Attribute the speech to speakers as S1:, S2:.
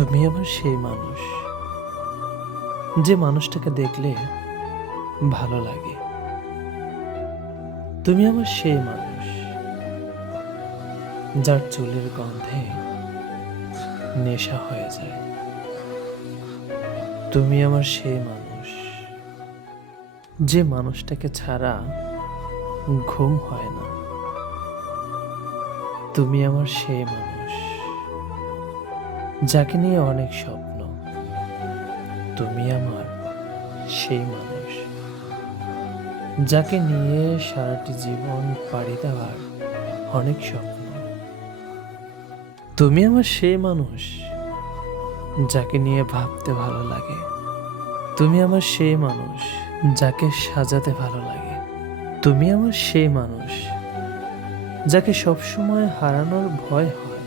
S1: তুমি আমার সেই মানুষ। যে মানুষটাকে দেখলে ভালো লাগে। তুমি আমার সেই মানুষ, যার চুলের গন্ধে নেশা হয়ে যায়। তুমি আমার সেই মানুষ, যে মানুষটাকে ছাড়া ঘুম হয় না। তুমি আমার সেই মানুষ। যাকে নিয়ে অনেক স্বপ্ন। তুমি আমার সেই মানুষ। যাকে নিয়ে সারাটি জীবন পাড়ি দেওয়ার অনেক স্বপ্ন। তুমি আমার সেই মানুষ যাকে নিয়ে ভাবতে ভালো লাগে। তুমি আমার সেই মানুষ যাকে সাজাতে ভালো লাগে। তুমি আমার সেই মানুষ যাকে সবসময় হারানোর ভয় হয়।